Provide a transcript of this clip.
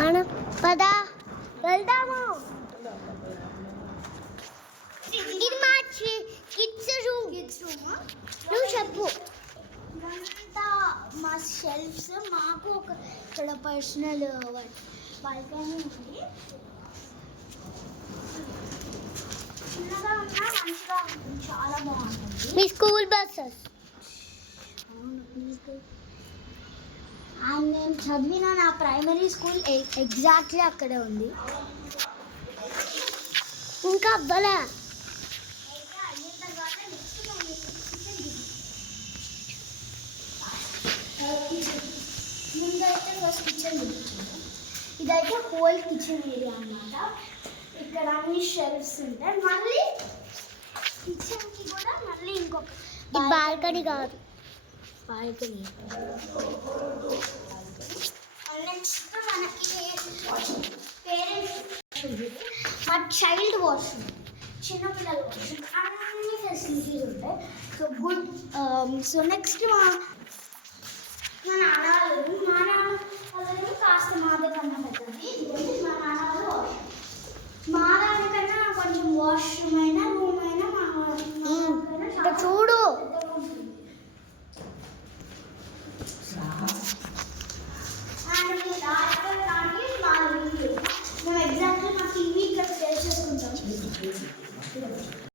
మన పద వెళ్దాము. ఇది మా కిడ్స్ రూమ్. నువ్వు చెప్పు. ఇదంతా మా షెల్ఫ్స్. మాకు ఒక ఇక్కడ పర్సనల్ బాల్కనీ ఉంది. చిన్నగా ఉన్నా మంచిగా ఉంటుంది, చాలా బాగుంటుంది. మీ స్కూల్ బస్సెస్. అండ్ నేను చదివిన నా ప్రైమరీ స్కూల్ ఎగ్జాక్ట్లీ అక్కడే ఉంది. ఇంకా అవ్వలే. ముందైతే ఫస్ట్ కిచెన్ చూపించాను. ఇదైతే హోల్ కిచెన్ ఏరియా అన్నమాట. ఇక్కడ అన్ని షెల్ఫ్స్ ఉంటాయి. మళ్ళీ కిచెన్కి కూడా మళ్ళీ ఇంకొక బాల్కనీ కాదు, బాల్కనీ. నెక్స్ట్ మనకి పేరెంట్స్ మా చైల్డ్ వాష్రూమ్, చిన్నపిల్లల వాష్రూమ్, అన్ని ఫెసిలిటీస్ ఉంటాయి. So good. సో నెక్స్ట్ మా నాన్న వాళ్ళు కాస్త మాదే కన్నా